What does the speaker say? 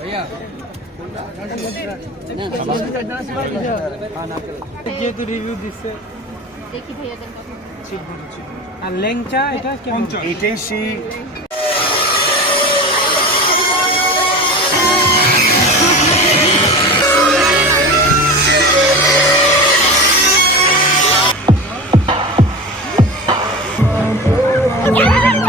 भैया যেহেতু রিভিউ দিচ্ছে দেখি ভাইয়া দেন আর লেংচা এটা কেমন? এটাই সেই Yeah!